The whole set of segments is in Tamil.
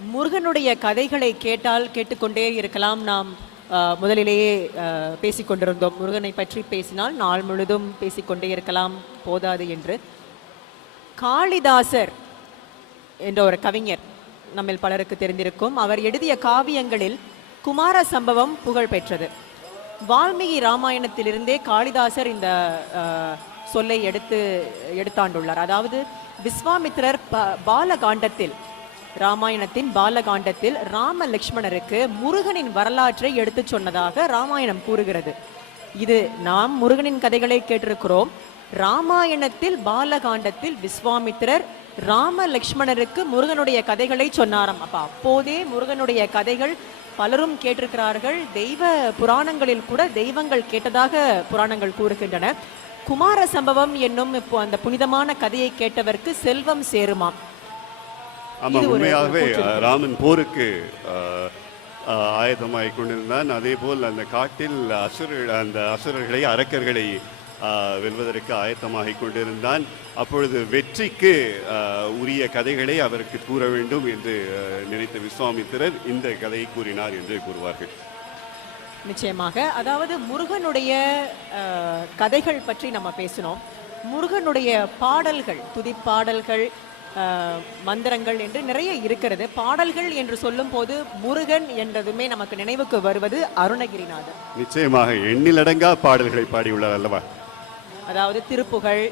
முருகனுடைய கதைகளை கேட்டுக்கொண்டே இருக்கலாம். நாம் முதலிலேயே பேசிக்கொண்டிருந்தோம், முருகனை பற்றி பேசினால் நாள் முழுதும் பேசிக்கொண்டே இருக்கலாம், போதாது என்று. காளிதாசர் என்ற ஒரு கவிஞர் நம்மில் பலருக்கு தெரிந்திருக்கும். அவர் எழுதிய காவியங்களில் குமார சம்பவம் புகழ் பெற்றது. வால்மீகி ராமாயணத்திலிருந்தே காளிதாசர் இந்த சொல்லை எடுத்தாண்டுள்ளார். அதாவது விஸ்வாமித்திரர் பாலகாண்டத்தில், ராமாயணத்தின் பாலகாண்டத்தில் ராம லக்ஷ்மணருக்கு முருகனின் வரலாற்றை எடுத்து சொன்னதாக ராமாயணம் கூறுகிறது. இது நாம் முருகனின் கதைகளை கேட்டிருக்கிறோம். ராமாயணத்தில் பாலகாண்டத்தில் விஸ்வாமித்திரர் ராம லக்ஷ்மணருக்கு முருகனுடைய கதைகளை சொன்னாராம். அப்போதே முருகனுடைய கதைகள் பலரும் கேட்டிருக்கிறார்கள். தெய்வ புராணங்களில் கூட தெய்வங்கள் கேட்டதாக புராணங்கள் கூறுகின்றன. குமார சம்பவம் என்னும் இப்போ அந்த புனிதமான கதையை கேட்டவருக்கு செல்வம் சேருமாம். உண்மையாகவே ராமன் போருக்கு ஆயத்தமாகிக் கொண்டிருந்தான். அதே போல் அந்த காட்டில் அந்த அசுரர்களை அரக்கர்களை வெல்வதற்கு ஆயத்தமாகிக் கொண்டிருந்தான். அப்பொழுது வெற்றிக்கு உரிய கதைகளை அவருக்கு கூற வேண்டும் என்று நினைத்த விஸ்வாமித்திரர் இந்த கதையை கூறினார் என்று கூறுவார்கள். நிச்சயமாக. அதாவது முருகனுடைய கதைகள் பற்றி நம்ம பேசினோம். முருகனுடைய பாடல்கள், துதிப்பாடல்கள், மந்திரங்கள் என்று நிறைய இருக்கிறது. பாடல்கள் என்று சொல்லும் போது முருகன் என்றதுமே நமக்கு நினைவுக்கு வருவது அருணகிரிநாதர். நிச்சயமாக எண்ணிலடங்கா பாடல்களை பாடியுள்ளார் அல்லவா? அதாவது திருப்புகழ்,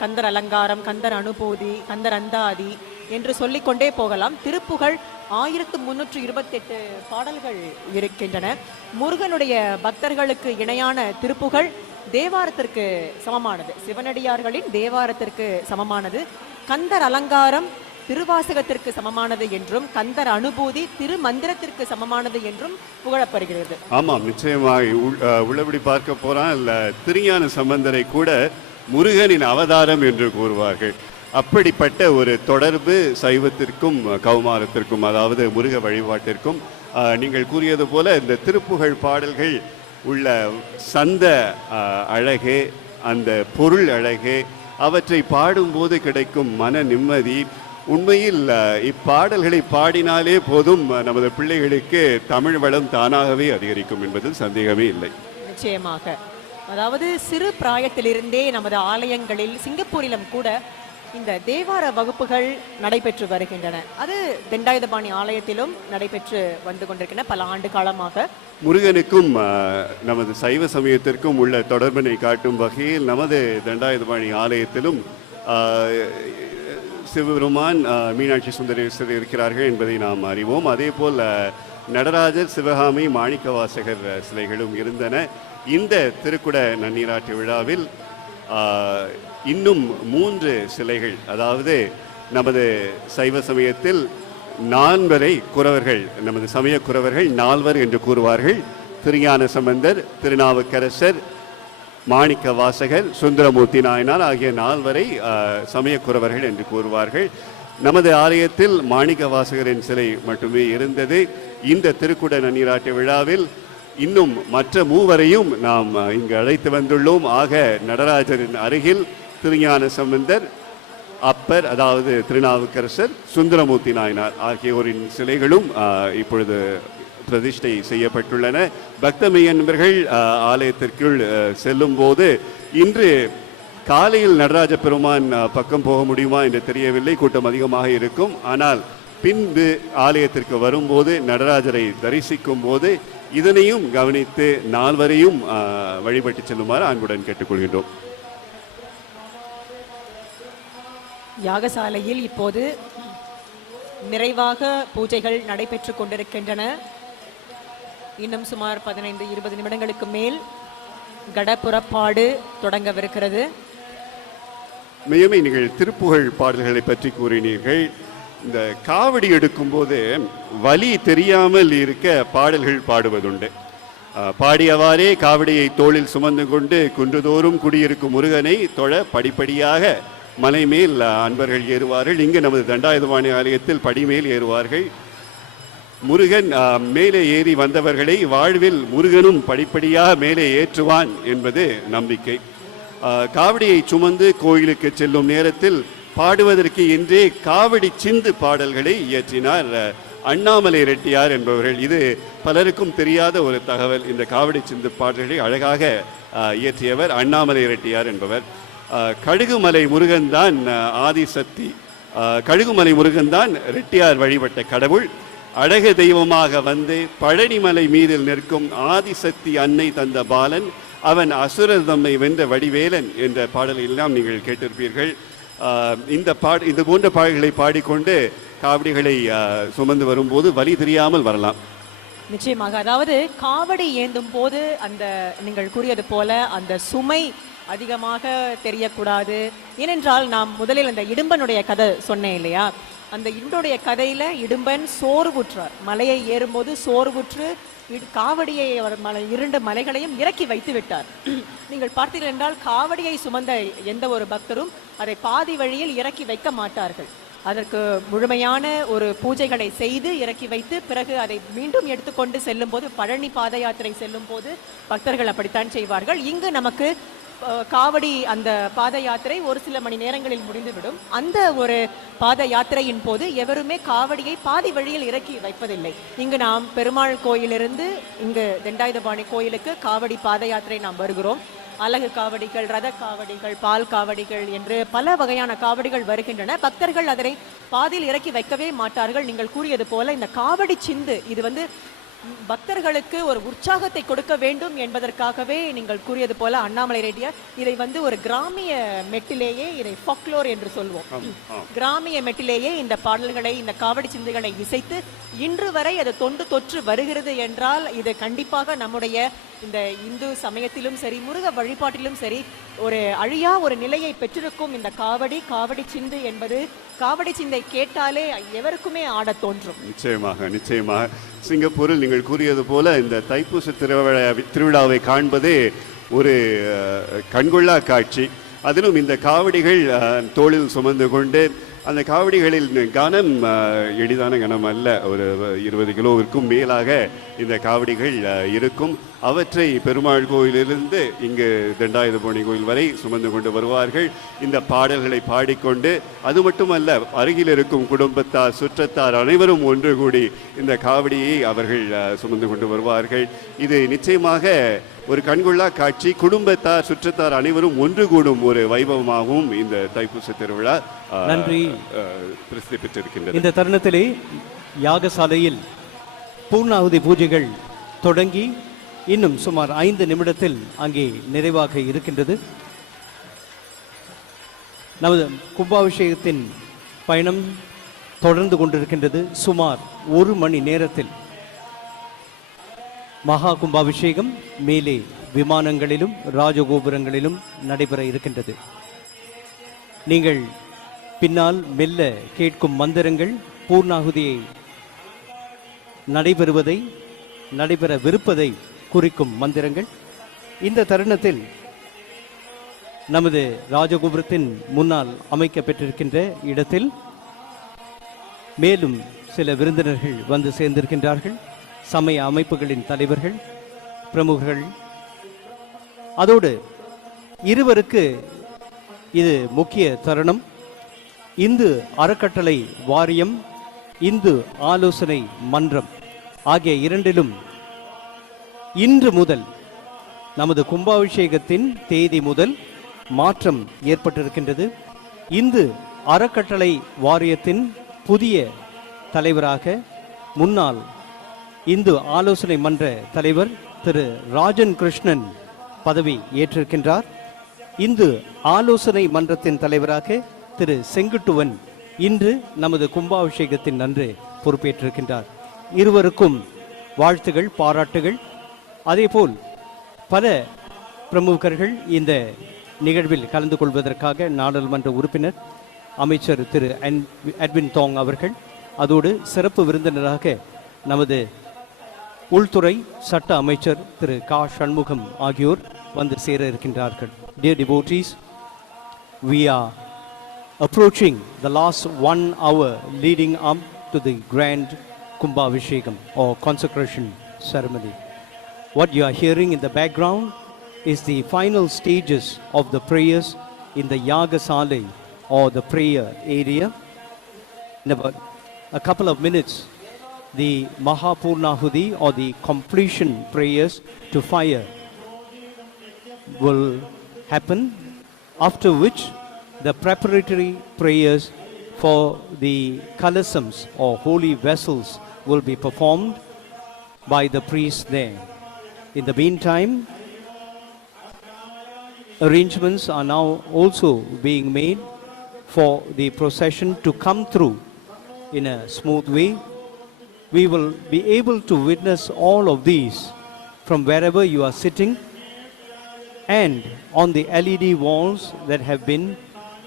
கந்தர் அலங்காரம், கந்தர் அனுபூதி, கந்தர் அந்தாதி என்று சொல்லிக்கொண்டே போகலாம். திருப்புகழ் 1328 பாடல்கள் இருக்கின்றன. முருகனுடைய பக்தர்களுக்கு இணையான திருப்புகழ் தேவாரத்திற்கு சமமானது, சிவனடியார்களின் தேவாரத்திற்கு சமமானது. கந்தர் அலங்காரம் திருவாசகத்திற்கு சமமானது என்றும், கந்தர் அனுபூதி திருமந்திரத்திற்கு சமமானது என்றும் புகழப்படுகிறது. ஆமாம், நிச்சயமாக. உள்ளபடி பார்க்க போறால் திருஞான சம்பந்தரை கூட முருகனின் அவதாரம் என்று கூறுவார்கள். அப்படிப்பட்ட ஒரு தொடர்பு சைவத்திற்கும் கௌமாரத்திற்கும், அதாவது முருக வழிபாட்டிற்கும். நீங்கள் கூறியது போல இந்த திருப்புகழ் பாடல்கள் உள்ள சந்த அழகே, அந்த பொருள் அழகே, அவற்றை பாடும்போது கிடைக்கும் மன நிம்மதி, உண்மையில் இப்பாடல்களை பாடினாலே போதும் நமது பிள்ளைகளுக்கு தமிழ் வளம் தானாகவே அதிகரிக்கும் என்பதில் சந்தேகமே இல்லை. நிச்சயமாக. அதாவது சிறு பிராயத்திலிருந்தே நமது ஆலயங்களில், சிங்கப்பூரிலும் கூட இந்த தேவார வகுப்புகள் நடைபெற்று வருகின்றன. அது தெண்டாயுதபாணி ஆலயத்திலும் நடைபெற்று வந்து கொண்டிருக்கின்றன பல ஆண்டு காலமாக. முருகனுக்கும் நமது சைவ சமயத்திற்கும் உள்ள தொடர்பினை காட்டும் வகையில் நமது தண்டாயுதபாணி ஆலயத்திலும் சிவபெருமான், மீனாட்சி சுந்தரேஸ்வரர் இருக்கிறார்கள் என்பதை நாம் அறிவோம். அதே போல் நடராஜர், சிவகாமி, மாணிக்கவாசகர் சிலைகளும் இருந்தன. இந்த திருக்குட நன்னீராட்டு விழாவில் இன்னும் 3 சிலைகள், அதாவது நமது சைவ சமயத்தில் 4 குறவர்கள், நமது சமய குறவர்கள் 4 என்று கூறுவார்கள். திருஞான சம்பந்தர், திருநாவுக்கரசர், மாணிக்க வாசகர், சுந்தரமூர்த்தி நாயனார் ஆகிய 4 சமய குறவர்கள் என்று கூறுவார்கள். நமது ஆலயத்தில் மாணிக்க வாசகரின் சிலை மட்டுமே இருந்தது. இந்த திருக்குட நன்னீராட்டு விழாவில் இன்னும் மற்ற 3 நாம் இங்கு அழைத்து வந்துள்ளோம். ஆக நடராஜரின் அருகில் திருஞான சம்பந்தர், அப்பர் அதாவது திருநாவுக்கரசர், சுந்தரமூர்த்தி நாயனார் ஆகியோரின் சிலைகளும் இப்பொழுது பிரதிஷ்டை செய்யப்பட்டுள்ளன. பக்தமைய நண்பர்கள் ஆலயத்திற்குள் செல்லும் போது இன்று காலையில் நடராஜ பெருமான் பக்கம் போக முடியுமா என்று தெரியவில்லை, கூட்டம் அதிகமாக இருக்கும். ஆனால் பின்பு ஆலயத்திற்கு வரும்போது, நடராஜரை தரிசிக்கும் போது இதனையும் கவனித்து 4 வழிபட்டு செல்லுமாறு அன்புடன் கேட்டுக்கொள்கின்றோம். யாகசாலையில் இப்போது நிறைவாக பூஜைகள் நடைபெற்று கொண்டிருக்கின்றன. இன்னும் சுமார் 15-20 நிமிடங்களுக்கு மேல் கடப்புறப்பாடு தொடங்கவிருக்கிறது. மெய்யமே நீங்கள் திருப்புகழ் பாடல்களை பற்றி கூறினீர்கள். இந்த காவடி எடுக்கும்போது வலி தெரியாமல் இருக்க பாடல்கள் பாடுவதுண்டு. பாடியவாறே காவடியை தோளில் சுமந்து கொண்டு குன்றுதோறும் குடியிருக்கும் முருகனை தொழ படிப்படியாக மலை மேல் அன்பர்கள் ஏறுவார்கள். இங்கு நமது தண்டாயுதபாணி ஆலயத்தில் படிமேல் ஏறுவார்கள். முருகன் மேலே ஏறி வந்தவர்களை வாழ்வில் முருகனும் படிப்படியாக மேலே ஏற்றுவான் என்பது நம்பிக்கை. காவடியை சுமந்து கோயிலுக்கு செல்லும் நேரத்தில் பாடுவதற்கு என்றே காவடி சிந்து பாடல்களை இயற்றினார் அண்ணாமலை ரெட்டியார் என்பவர்கள். இது பலருக்கும் தெரியாத ஒரு தகவல். இந்த காவடி சிந்து பாடல்களை அழகாக இயற்றியவர் அண்ணாமலை ரெட்டியார் என்பவர். கழுகுமலை முருகன் தான் ஆதிசக்தி, கழுகுமலை முருகன் தான் ரெட்டியார் வழிபட்ட கடவுள். அழகு தெய்வமாக வந்து பழனிமலை மீதில் நிற்கும் ஆதிசக்தி அன்னை தந்த பாலன், அவன் அசுரர் தம்மை வென்ற வடிவேலன் என்ற பாடலை எல்லாம் நீங்கள் கேட்டிருப்பீர்கள். இந்த போன்ற பாடல்களை பாடிக்கொண்டு காவடிகளை சுமந்து வரும்போது வலி தெரியாமல் வரலாம். நிச்சயமாக. அதாவது காவடி ஏந்தும் போது அந்த நீங்கள் கூறியது போல அந்த சுமை அதிகமாக தெரியக்கூடாது. ஏனென்றால் நாம் முதலில் அந்த இடும்பனுடைய கதை சொன்னேன் இல்லையா, அந்த இடும்பனுடைய கதையில இடும்பன் சோர்வுற்றார். மலையை ஏறும்போது சோர்வுற்று காவடியை அவர் 2 மலைகளையும் இறக்கி வைத்து விட்டார். நீங்கள் பார்த்தீர்கள் என்றால் காவடியை சுமந்த எந்த ஒரு பக்தரும் அதை பாதி வழியில் இறக்கி வைக்க மாட்டார்கள். அதற்கு முழுமையான ஒரு பூஜைகளை செய்து இறக்கி வைத்து பிறகு அதை மீண்டும் எடுத்துக்கொண்டு செல்லும் போது, பழனி பாத யாத்திரை செல்லும் போது பக்தர்கள் அப்படித்தான் செய்வார்கள். இங்கு நமக்கு காவடி அந்த பாத யாத்திரை ஒரு சில மணி நேரங்களில் முடிந்துவிடும். அந்த ஒரு பாத யாத்திரையின் போது எவருமே காவடியை பாதி வழியில் இறக்கி வைப்பதில்லை. இங்கு நாம் பெருமாள் கோயிலிருந்து இங்கு தண்டாயுதபாணி கோயிலுக்கு காவடி பாத யாத்திரை நாம் வருகிறோம். அலகு காவடிகள், ரத காவடிகள், பால் காவடிகள் என்று பல வகையான காவடிகள் வருகின்றன. பக்தர்கள் அதனை பாதியில் இறக்கி வைக்கவே மாட்டார்கள். நீங்கள் கூறியது போல இந்த காவடி சிந்து இது பக்தர்களுக்கு ஒரு உற்சாகத்தை கொடுக்க வேண்டும் என்பதற்காகவே நீங்கள் கூறியது போல அண்ணாமலை ரெட்டியார் இதை ஒரு கிராமிய மெட்டிலேயே இதை ஃபோக்லோர் என்று சொல்வோம். கிராமிய மெட்டிலேயே இந்த பாடல்களை, இந்த காவடி சிந்துகளை இசைத்து இன்று வரை அது தொண்டு தொற்று வருகிறது என்றால் இது கண்டிப்பாக நம்முடைய இந்த இந்து சமயத்திலும் சரி, முருக வழிபாட்டிலும் சரி ஒரு அழியா ஒரு நிலையை பெற்றிருக்கும் இந்த காவடி சிந்து என்பது. காவடி சிந்தை கேட்டாலே எவருக்குமே ஆடத் தோன்றும். நிச்சயமாக சிங்கப்பூரில் நீங்கள் கூறியது போல இந்த தைப்பூச திருவிழாவை காண்பதே ஒரு கண்கொள்ளா காட்சி. அதிலும் இந்த காவடிகள் தோளில் சுமந்து கொண்டு, அந்த காவடிகளில் கனம் எளிதான கனம் அல்ல, ஒரு 20 கிலோவிற்கும் மேலாக இந்த காவடிகள் இருக்கும். அவற்றை பெருமாள் கோயிலிருந்து இங்கு தண்டாயுதபாணி கோயில் வரை சுமந்து கொண்டு வருவார்கள். இந்த பாடல்களை பாடிக்கொண்டு, அது மட்டுமல்ல, அருகில் இருக்கும் குடும்பத்தார், சுற்றத்தார் அனைவரும் ஒன்று கூடி இந்த காவடியை அவர்கள் சுமந்து கொண்டு வருவார்கள். இது நிச்சயமாக ஒரு கண்கொள்ளா காட்சி. குடும்பத்தார், சுற்றத்தார் அனைவரும் ஒன்று கூடும் ஒரு வைபவமாகவும் இந்த தைப்பூச திருவிழா நன்றி பிரசித்தி பெற்றிருக்கின்றது. இந்த தருணத்திலே யாகசாலையில் பூர்ணாகுதி பூஜைகள் தொடங்கி இன்னும் சுமார் 5 நிமிடத்தில் அங்கே நிறைவாக இருக்கின்றது. நமது கும்பாபிஷேகத்தின் பயணம் தொடர்ந்து கொண்டிருக்கின்றது. சுமார் 1 மணி நேரத்தில் மகா கும்பாபிஷேகம் மேலே விமானங்களிலும் ராஜகோபுரங்களிலும் நடைபெற இருக்கின்றது. நீங்கள் பின்னால் மெல்ல கேட்கும் மந்திரங்கள் பூர்ணாகுதியை நடைபெறவிருப்பதை குறிக்கும் மந்திரங்கள். இந்த தருணத்தில் நமது ராஜகோபுரத்தின் முன்னால் அமைக்கப்பட்டிருக்கின்ற இடத்தில் மேலும் சில விருந்தினர்கள் வந்து சேர்ந்திருக்கின்றார்கள். சமய அமைப்புகளின் தலைவர்கள், பிரமுகர்கள். அதோடு இருவருக்கு இது முக்கிய தருணம். இந்து அறக்கட்டளை வாரியம், இந்து ஆலோசனை மன்றம் ஆகிய இரண்டிலும் இன்று முதல் நமது கும்பாபிஷேகத்தின் தேதி முதல் மாற்றம் ஏற்பட்டிருக்கின்றது. இந்து அறக்கட்டளை வாரியத்தின் புதிய தலைவராக முன்னாள் இந்து ஆலோசனை மன்ற தலைவர் திரு ராஜன் கிருஷ்ணன் பதவி ஏற்றிருக்கின்றார். இந்து ஆலோசனை மன்றத்தின் தலைவராக திரு செங்குட்டுவன் இன்று நமது கும்பாபிஷேகத்தின் அன்று பொறுப்பேற்றிருக்கின்றார். இருவருக்கும் வாழ்த்துகள், பாராட்டுகள். அதேபோல் பல பிரமுகர்கள் இந்த நிகழ்வில் கலந்து கொள்வதற்காக நாடாளுமன்ற உறுப்பினர் அமைச்சர் திரு எட்வின் தாங் அவர்கள், அதோடு சிறப்பு விருந்தினராக நமது உள்துறை சட்ட அமைச்சர் திரு கா சண்முகம் ஆகியோர் வந்து சேர இருக்கின்றார்கள். Dear devotees, we are approaching the last 1 hour leading up to the grand Kumbhabishegam or consecration ceremony. What you are hearing in the background is the final stages of the prayers in the Yagasale or the prayer area. In about a couple of minutes, the Mahapurnahudi or the completion prayers to fire will happen, after which the preparatory prayers for the kalasams or holy vessels will be performed by the priest there. In the meantime, arrangements are now also being made for the procession to come through in a smooth way. We will be able to witness all of these from wherever you are sitting and on the LED walls that have been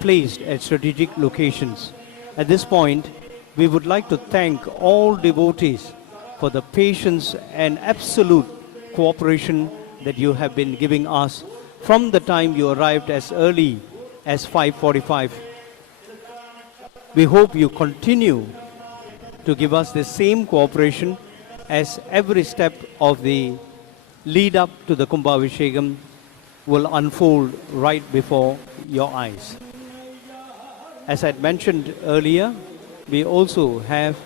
placed at strategic locations. At this point, we would like to thank all devotees for the patience and absolute cooperation that you have been giving us from the time you arrived as early as 5:45. We hope you continue to give us the same cooperation as every step of the lead up to the Kumbhabishegam will unfold right before your eyes. As I had mentioned earlier, we also have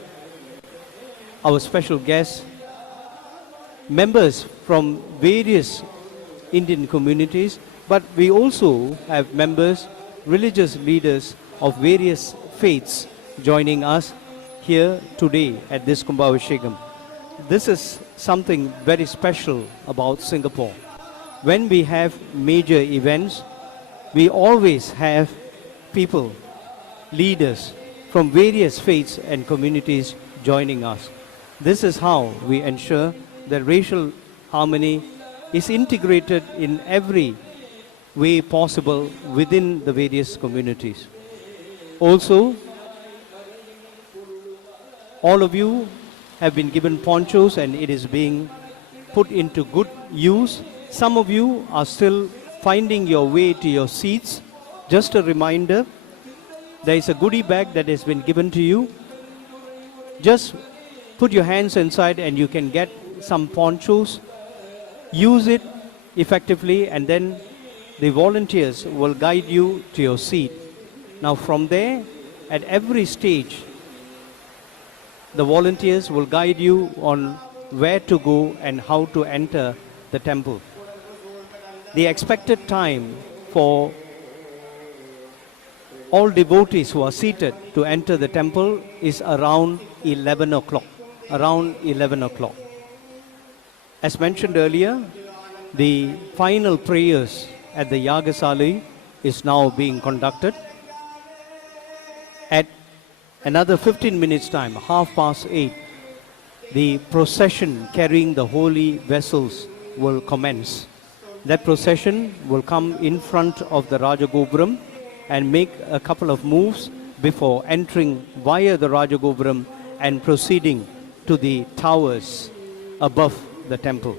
our special guests, members from various Indian communities, but we also have members, religious leaders of various faiths joining us here today at this Kumbhabishegam. This is something very special about Singapore. When we have major events, we always have people, leaders from various faiths and communities joining us. This is how we ensure that racial harmony is integrated in every way possible within the various communities. Also, all of you have been given ponchos and it is being put into good use. Some of you are still finding your way to your seats. Just a reminder, there is a goodie bag that has been given to you. Just put your hands inside and you can get some ponchos. Use it effectively and then the volunteers will guide you to your seat. Now from there, at every stage, the volunteers will guide you on where to go and how to enter the temple. The expected time for all devotees who are seated to enter the temple is around 11 o'clock. Around 11 o'clock. As mentioned earlier, the final prayers at the Yagasali is now being conducted. At another 15 minutes time, 8:30, the procession carrying the holy vessels will commence. That procession will come in front of the Rajagopuram and make a couple of moves before entering via the Rajagopuram and proceeding to the towers above the temple.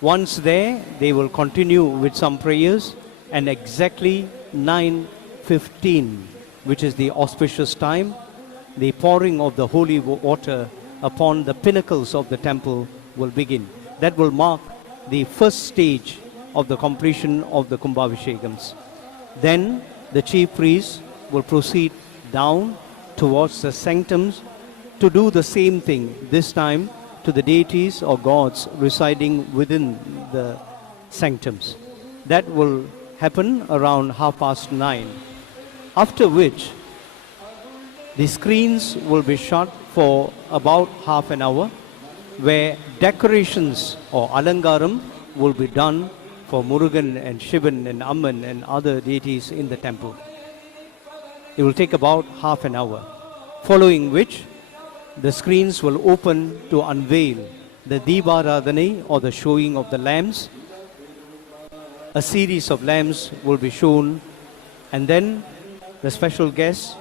Once there, they will continue with some prayers and exactly 9:15, which is the auspicious time, the pouring of the holy water upon the pinnacles of the temple will begin. That will mark the first stage of the completion of the Kumbhabishegams. Then the chief priest will proceed down towards the sanctums to do the same thing, this time to the deities or gods residing within the sanctums. That will happen around 9:30. After which, the screens will be shut for about half an hour, where decorations or alangaram will be done for Murugan and Shivan and Amman and other deities in the temple. It will take about half an hour, following which the screens will open to unveil the Deeparadhana or the showing of the lamps. A series of lamps will be shown and then the special guests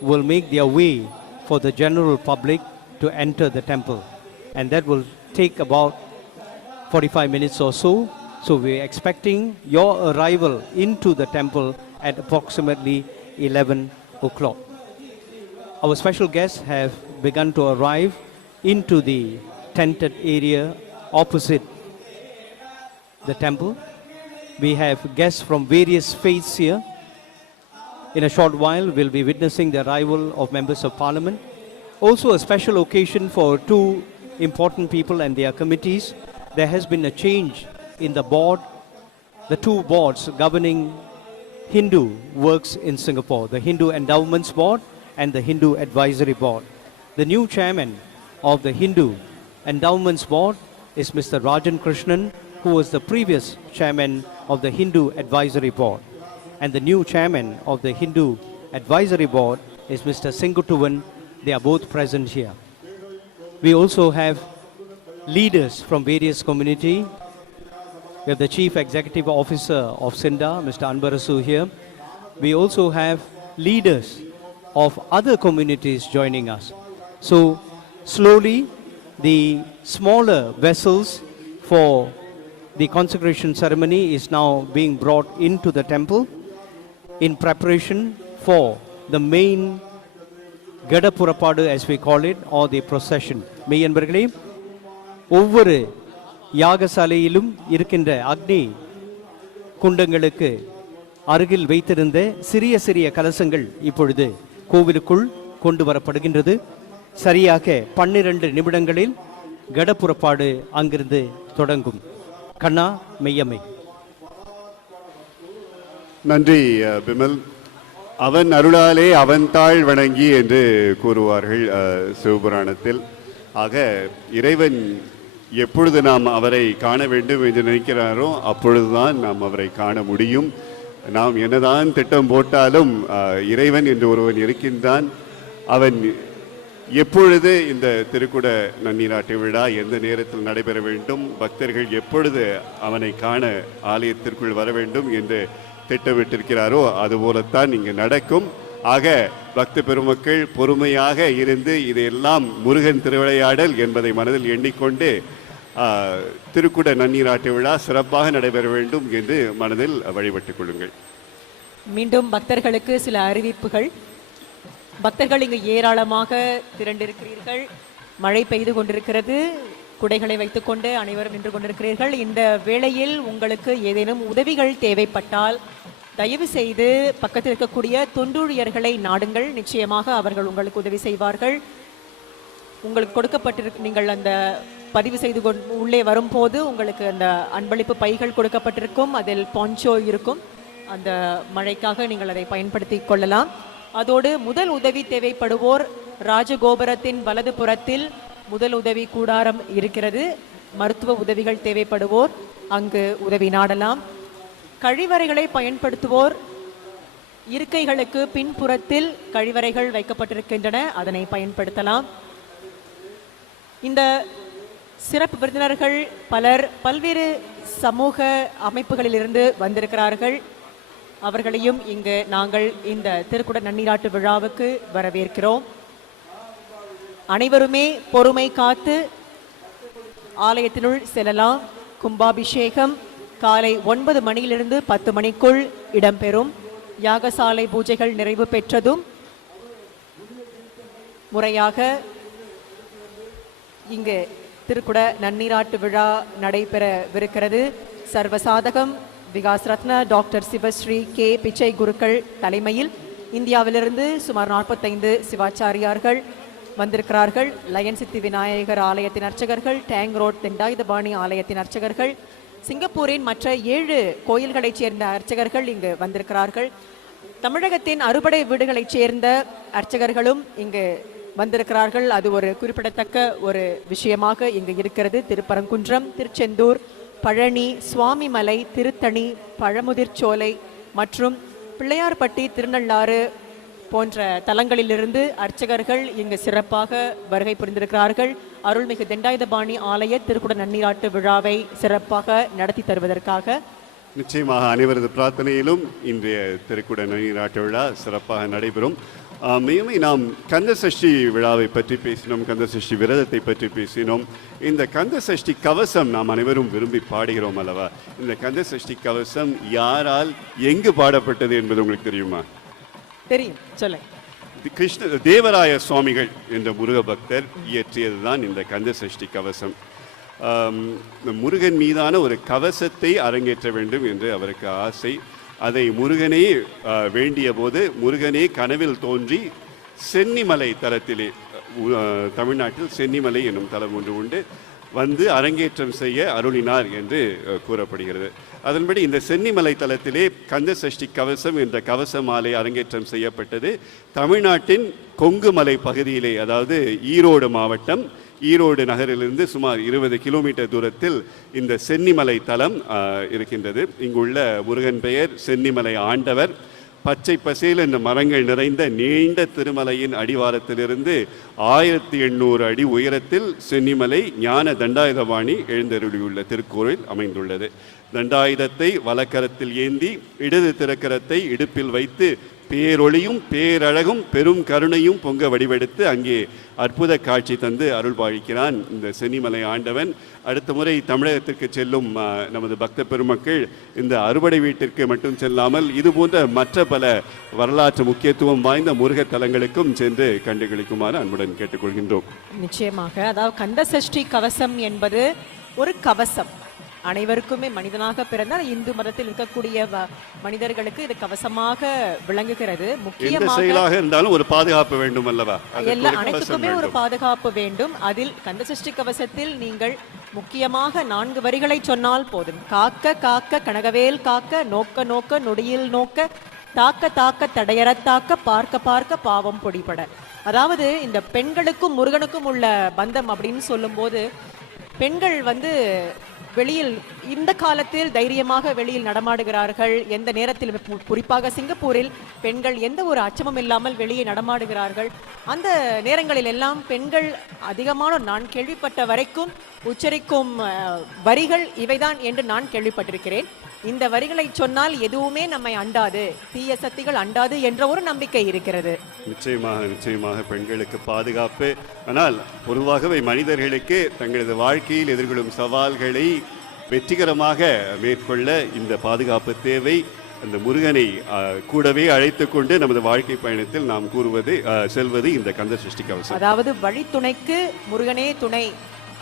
will make their way for the general public to enter the temple. And that will take about 45 minutes or so. So we're expecting your arrival into the temple at approximately 11 o'clock. Our special guests have begun to arrive into the tented area opposite the temple. We have guests from various faiths here. In a short while, we'll be witnessing the arrival of members of parliament. Also a special occasion for two important people and their committees. There has been a change in the board, the two boards governing Hindu works in Singapore, the Hindu Endowments Board and the Hindu Advisory Board. The new chairman of the Hindu Endowments Board is Mr. Rajan Krishnan, who was the previous chairman of the Hindu Advisory Board. And the new chairman of the Hindu Advisory Board is Mr. Singuttuvan. They are both present here. We also have leaders from various community. We have the Chief Executive Officer of Sinda, Mr. Anbarasu here. We also have leaders of other communities joining us. So slowly the smaller vessels for the consecration ceremony is now being brought into the temple in preparation for the main Gadapurapadu, as we call it, or the procession. மெய்யன்பர்களே, ஒவ்வொரு யாகசாலையிலும் இருக்கின்ற அக்னி குண்டங்களுக்கு அருகில் வைத்திருந்த சிறிய சிறிய கலசங்கள் இப்பொழுது கோவிலுக்குள் கொண்டு வரப்படுகின்றது. சரியாக 12 நிமிடங்களில் கடப்புறப்பாடு அங்கிருந்து தொடங்கும். கண்ணா மெய்யம்மை. நன்றி பிமல். அவன் அருளாலே அவன் தாழ் வணங்கி என்று கூறுவார்கள் சிவபுராணத்தில். ஆக இறைவன் எப்பொழுது நாம் அவரை காண வேண்டும் என்று நினைக்கிறாரோ அப்பொழுதுதான் நாம் அவரை காண முடியும். நாம் என்னதான் திட்டம் போட்டாலும் இறைவன் என்று ஒருவன் இருக்கின்றான். அவன் எப்பொழுது இந்த திருக்குட நன்னீராட்டு விழா எந்த நேரத்தில் நடைபெற வேண்டும், பக்தர்கள் எப்பொழுது அவனை காண ஆலயத்திற்குள் வர வேண்டும் என்று திட்டமிட்டிருக்கிறாரோ அதுபோலத்தான் இங்கு நடக்கும். ஆக பக்த பெருமக்கள் பொறுமையாக இருந்து இதையெல்லாம் முருகன் திருவிளையாடல் என்பதை மனதில் எண்ணிக்கொண்டு திருக்குட நன்னீராட்டு விழா சிறப்பாக நடைபெற வேண்டும் என்று மனதில் வழிபட்டுக் கொள்ளுங்கள். மீண்டும் பக்தர்களுக்கு சில அறிவிப்புகள். பக்தர்கள் இங்கு ஏராளமாக திரண்டிருக்கிறீர்கள். மழை பெய்து கொண்டிருக்கிறது. குடைகளை வைத்துக்கொண்டு அனைவரும் நின்று கொண்டிருக்கிறீர்கள். இந்த வேளையில் உங்களுக்கு ஏதேனும் உதவிகள் தேவைப்பட்டால் தயவு செய்து பக்கத்தில் இருக்கக்கூடிய தொண்டூழியர்களை நாடுங்கள். நிச்சயமாக அவர்கள் உங்களுக்கு உதவி செய்வார்கள். உங்களுக்கு கொடுக்கப்பட்டிருக்கு, நீங்கள் அந்த பதிவு செய்து உள்ளே வரும்போது உங்களுக்கு அந்த அன்பளிப்பு பைகள் கொடுக்கப்பட்டிருக்கும். அதில் பான்சோ இருக்கும். அந்த மழைக்காக நீங்கள் அதை பயன்படுத்தி கொள்ளலாம். அதோடு முதல் உதவி தேவைப்படுவோர் ராஜகோபுரத்தின் வலது புறத்தில் முதல் உதவி கூடாரம் இருக்கிறது. மருத்துவ உதவிகள் தேவைப்படுவோர் அங்கு உதவி நாடலாம். கழிவறைகளை பயன்படுத்துவோர் இருக்கைகளுக்கு பின்புறத்தில் கழிவறைகள் வைக்கப்பட்டிருக்கின்றன, அதனை பயன்படுத்தலாம். இந்த சிறப்பு விருந்தினர்கள் பலர் பல்வேறு சமூக அமைப்புகளிலிருந்து வந்திருக்கிறார்கள். அவர்களையும் இங்கு நாங்கள் இந்த திருக்குட நன்னீராட்டு விழாவுக்கு வரவேற்கிறோம். அனைவருமே பொறுமை காத்து ஆலயத்தினுள் செல்லலாம். கும்பாபிஷேகம் காலை 9 மணியிலிருந்து 10 மணிக்குள் இடம்பெறும். யாகசாலை பூஜைகள் நிறைவு பெற்றதும் முறையாக இங்கு திருக்குட நன்னீராட்டு விழா நடைபெறவிருக்கிறது. சர்வசாதகம் விகாஸ் ரத்னா டாக்டர் சிவஸ்ரீ கே பிச்சை குருக்கள் தலைமையில் இந்தியாவிலிருந்து சுமார் 45 சிவாச்சாரியார்கள் வந்திருக்கிறார்கள். லயன் சித்தி விநாயகர் ஆலயத்தின் அர்ச்சகர்கள், டேங் ரோட் தெண்டாயுதபாணி ஆலயத்தின் அர்ச்சகர்கள், சிங்கப்பூரின் மற்ற 7 கோயில்களைச் சேர்ந்த அர்ச்சகர்கள் இங்கு வந்திருக்கிறார்கள். தமிழகத்தின் அறுபடை வீடுகளைச் சேர்ந்த அர்ச்சகர்களும் இங்கு வந்திருக்கிறார்கள். அது ஒரு குறிப்பிடத்தக்க ஒரு விஷயமாக இங்கு இருக்கிறது. திருப்பரங்குன்றம், திருச்செந்தூர், பழனி, சுவாமிமலை, திருத்தணி, பழமுதிர்ச்சோலை மற்றும் பிள்ளையார்பட்டி, திருநள்ளாறு போன்ற தலங்களிலிருந்து அர்ச்சகர்கள் இங்கு சிறப்பாக வருகை புரிந்திருக்கிறார்கள். அருள்மிகு தெண்டாயுதபாணி ஆலய திருக்குட நன்னீராட்டு விழாவை சிறப்பாக நடத்தி தருவதற்காக. நிச்சயமாக அனைவரது பிரார்த்தனையிலும் இன்றைய திருக்குட நன்னீராட்டு விழா சிறப்பாக நடைபெறும். மேலும் நாம் கந்த சஷ்டி விழாவை பற்றி பேசினோம், கந்த சஷ்டி விரதத்தை பற்றி பேசினோம். இந்த கந்த சஷ்டி கவசம் நாம் அனைவரும் விரும்பி பாடுகிறோம் அல்லவா? இந்த கந்த சஷ்டி கவசம் யாரால் எங்கு பாடப்பட்டது என்பது உங்களுக்கு தெரியுமா? தெரியும், சொல்ல. தேவராய சுவாமிகள் என்ற முருக பக்தர் இயற்றியதுதான் இந்த கந்த சஷ்டி கவசம். முருகன் மீதான ஒரு கவசத்தை அரங்கேற்ற வேண்டும் என்று அவருக்கு ஆசை. அதை முருகனே வேண்டிய போது முருகனே கனவில் தோன்றி சென்னிமலை தலத்திலே தமிழ்நாட்டில் சென்னிமலை என்னும் தலம் ஒன்று உண்டு, வந்து அரங்கேற்றம் செய்ய அருளினார் என்று கூறப்படுகிறது. அதன்படி இந்த சென்னிமலை தலத்திலே கந்த சஷ்டி கவசம் என்ற கவச மாலை அரங்கேற்றம் செய்யப்பட்டது. தமிழ்நாட்டின் கொங்குமலை பகுதியிலே, அதாவது ஈரோடு மாவட்டம், ஈரோடு நகரிலிருந்து சுமார் 20 கிலோமீட்டர் தூரத்தில் இந்த சென்னிமலை தலம் இருக்கின்றது. இங்குள்ள முருகன் பெயர் சென்னிமலை ஆண்டவர். பச்சை பசேல் என்ற மரங்கள் நிறைந்த நீண்ட திருமலையின் அடிவாரத்திலிருந்து 1800 அடி உயரத்தில் சென்னிமலை ஞான தண்டாயுதபாணி எழுந்தருளியுள்ள திருக்கோயில் அமைந்துள்ளது. தண்டாயுதத்தை வலக்கரத்தில் ஏந்தி இடது திருக்கரத்தை இடுப்பில் வைத்து பேரொளியும் பேரழகும் பெரும் கருணையும் பொங்க வடிவெடுத்து அங்கே அற்புத காட்சி தந்து அருள் பாலிக்கிறான் இந்த சென்னிமலை ஆண்டவன். அடுத்த முறை தமிழகத்திற்கு செல்லும் நமது பக்த பெருமக்கள் இந்த அறுபடை வீட்டிற்கு மட்டும் செல்லாமல் இது போன்ற மற்ற பல வரலாற்று முக்கியத்துவம் வாய்ந்த முருக தலங்களுக்கும் சென்று கண்டுகளிக்குமாறு அன்புடன் கேட்டுக்கொள்கின்றோம். நிச்சயமாக. அதாவது கந்த சஷ்டி கவசம் என்பது ஒரு கவசம். அனைவருக்குமே மனிதனாக பிறந்தால் இந்து மதத்தில் இருக்கக்கூடிய மனிதர்களுக்கு இது கவசமாக விளங்குகிறது. முக்கியமாக இருந்தாலும் ஒரு பாதுகாப்பு வேண்டும் அல்லவா? அனைத்துக்குமே ஒரு பாதுகாப்பு வேண்டும். அதில் கந்த சஷ்டி கவசத்தில் நீங்கள் முக்கியமாக 4 வரிகளை சொன்னால் போதும். காக்க காக்க கனகவேல் காக்க, நோக்க நோக்க நொடியில் நோக்க, தாக்க தாக்க தடையற தாக்க, பார்க்க பார்க்க பாவம் பொடிபட. அதாவது இந்த பெண்களுக்கும் முருகனுக்கும் உள்ள பந்தம் அப்படின்னு சொல்லும்போது, பெண்கள் வெளியில் இந்த காலத்தில் தைரியமாக வெளியில் நடமாடுகிறார்கள். எந்த நேரத்தில், குறிப்பாக சிங்கப்பூரில் பெண்கள் எந்த ஒரு அச்சமும் இல்லாமல் வெளியே நடமாடுகிறார்கள். அந்த நேரங்களில் எல்லாம் பெண்கள் அதிகமான, நான் கேள்விப்பட்ட வரைக்கும் உச்சரிக்கும் வரிகள் இவைதான் என்று நான் கேள்விப்பட்டிருக்கிறேன். இந்த வரிகளை சொன்னால் எதுவுமே நம்மை அண்டாது, தீய சக்திகள் அண்டாது என்ற ஒரு நம்பிக்கை இருக்கிறது. நிச்சயமாக பெண்களுக்கு பாதுகாப்பு. ஆனால் பொதுவாகவே மனிதர்களுக்கு தங்களது வாழ்க்கையில் எதிர்கொள்ளும் சவால்களை வெற்றிகரமாக மேற்கொள்ள இந்த பாதுகாப்பு தேவை. அந்த முருகனை கூடவே அழைத்து கொண்டு நமது வாழ்க்கை பயணத்தில் நாம் செல்வது இந்த கந்த சஷ்டி கவசம். அதாவது வழித்துணைக்கு முருகனே துணை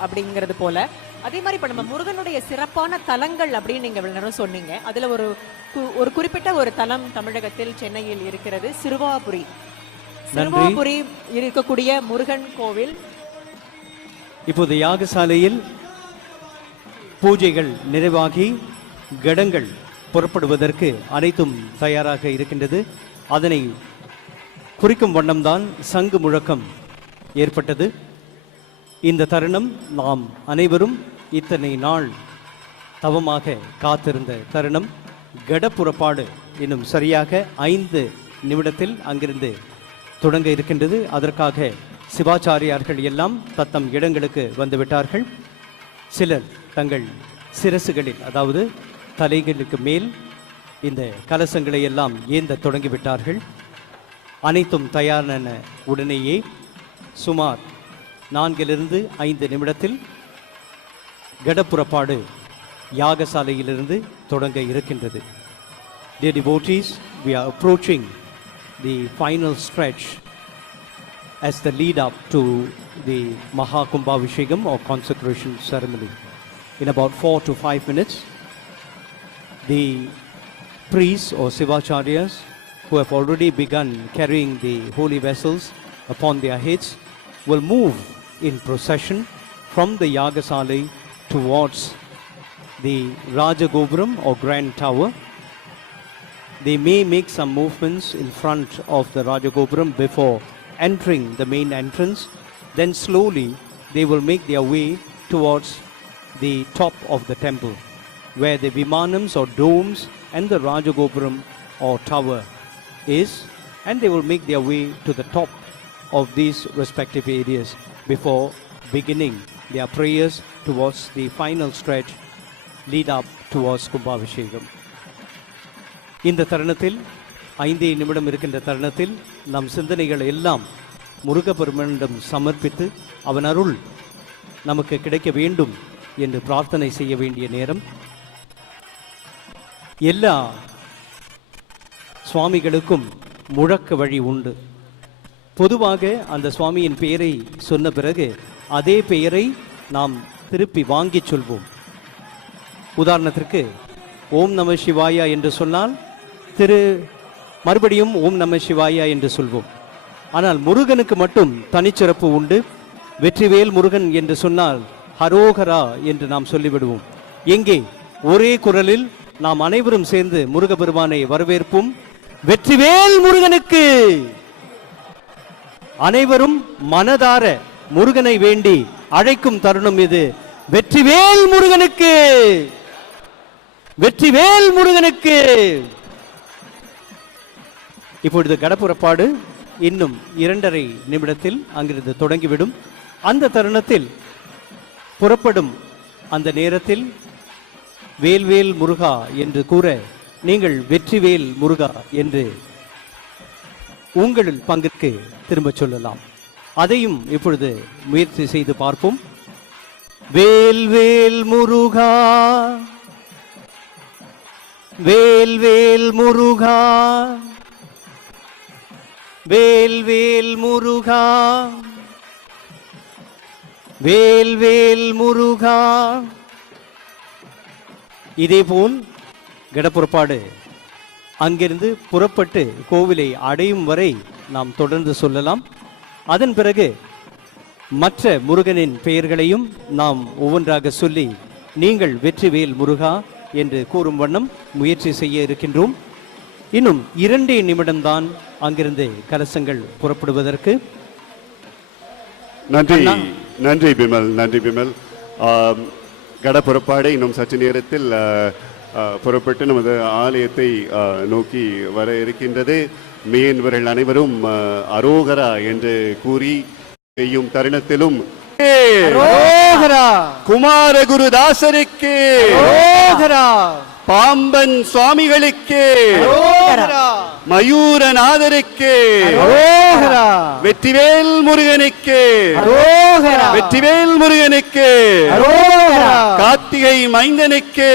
அப்படிங்கிறது போல. அதே மாதிரி இப்போ நம்ம முருகனுடைய சிறப்பான தலங்கள் அப்படின்னு நீங்கள் இவ்வளவு நேரம் சொன்னீங்க. அதில் ஒரு குறிப்பிட்ட ஒரு தலம் தமிழகத்தில் சென்னையில் இருக்கிறது, சிறுவாபுரி. சிறுவாபுரி இருக்கக்கூடிய முருகன் கோவில் இப்போது யாகசாலையில் பூஜைகள் நிறைவாகி கடங்கள் புறப்படுவதற்கு அனைத்தும் தயாராக இருக்கின்றது. அதனை குறிக்கும் வண்ணம்தான் சங்கு முழக்கம் ஏற்பட்டது. இந்த தருணம் நாம் அனைவரும் இத்தனை நாள் தவமாக காத்திருந்த தருணம். கடப்புறப்பாடு இன்னும் சரியாக 5 நிமிடத்தில் அங்கிருந்து தொடங்க இருக்கின்றது. அதற்காக சிவாச்சாரியார்கள் எல்லாம் தத்தம் இடங்களுக்கு வந்துவிட்டார்கள். சிலர் தங்கள் சிரசுகளில், அதாவது தலைகளுக்கு மேல் இந்த கலசங்களை எல்லாம் ஏந்த தொடங்கிவிட்டார்கள். அனைத்தும் தயாரான உடனேயே சுமார் 4-5 நிமிடத்தில் கடப்புறப்பாடு யாகசாலையிலிருந்து தொடங்க இருக்கின்றது. Dear devotees, we are approaching the final stretch as the lead up to the Maha Kumbhabishegam or consecration ceremony. In about 4 to 5 minutes, the priests or Sivacharyas who have already begun carrying the holy vessels upon their heads will move in procession from the Yagasala towards the Rajagopuram or Grand Tower. They may make some movements in front of the Rajagopuram before entering the main entrance. Then slowly they will make their way towards the top of the temple, where the Vimanams or domes and the Rajagopuram or tower is, and they will make their way to the top of these respective areas before beginning their prayers towards the final stretch lead up towards Kumbhabishegam. இந்த தருணத்தில் 5 நிமிடம் இருக்கின்ற தருணத்தில் நம் சிந்தனைகள் எல்லாம் முருகப்பெருமானிடம் சமர்ப்பித்து அவன் அருள் நமக்கு கிடைக்க வேண்டும் என்று பிரார்த்தனை செய்ய வேண்டிய நேரம். எல்லா சுவாமிகளுக்கும் முழக்க வழி உண்டு. பொதுவாக அந்த சுவாமியின் பெயரை சொன்ன பிறகு அதே பெயரை நாம் திருப்பி வாங்கி சொல்வோம். உதாரணத்திற்கு ஓம் நம சிவாயா என்று சொன்னால் மறுபடியும் ஓம் நம சிவாயா என்று சொல்வோம். ஆனால் முருகனுக்கு மட்டும் தனிச்சிறப்பு உண்டு. வெற்றிவேல் முருகன் என்று சொன்னால் ஹரோகரா என்று நாம் சொல்லிவிடுவோம். எங்கே ஒரே குரலில் நாம் அனைவரும் சேர்ந்து முருகபெருமானை வரவேற்போம். வெற்றிவேல் முருகனுக்கு! அனைவரும் மனதார முருகனை வேண்டி அழைக்கும் தருணம் இது. வெற்றிவேல் முருகனுக்கு! வெற்றிவேல் முருகனுக்கு! இப்பொழுது கடப்புறப்பாடு இன்னும் 2.5 நிமிடத்தில் அங்கிருந்து தொடங்கிவிடும். அந்த தருணத்தில் புறப்படும் அந்த நேரத்தில் வேல்வேல் முருகா என்று கூற நீங்கள் வெற்றிவேல் முருகா என்று உங்கள் பங்கிற்கு திரும்ப சொல்லலாம். அதையும் இப்பொழுது முயற்சி செய்து பார்ப்போம். வேல்வேல் முருகா, வேல்வேல் முருகா, வேல்வேல் முருகா, வேல்வேல் முருகா. இதேபோல் கடப்புறப்பாடு அங்கிருந்து புறப்பட்டு கோவிலை அடையும் வரை நாம் தொடர்ந்து சொல்லலாம். அதன் பிறகு மற்ற முருகனின் பெயர்களையும் நாம் ஒவ்வொன்றாக சொல்லி நீங்கள் வெற்றிவேல் முருகா என்று கூறும் வண்ணம் முயற்சி செய்ய இருக்கின்றோம். இன்னும் 2 நிமிடம்தான் அங்கிருந்து கலசங்கள் புறப்படுவதற்கு. நன்றி பிமல், நன்றி பிமல். கடப்புறப்பாடு இன்னும் சற்று நேரத்தில் புறப்பட்டு நமது ஆலயத்தை நோக்கி வர இருக்கின்றது. மேயன்பர்கள் அனைவரும் அரோகரா என்று கூறி செய்யும் தருணத்திலும் குமாரகுருதாசருக்கு, பாம்பன் சுவாமிகளுக்கு, மயூரநாதருக்கு, வெற்றிவேல் முருகனுக்கு, வெற்றிவேல் முருகனுக்கு, கார்த்திகை மைந்தனுக்கு,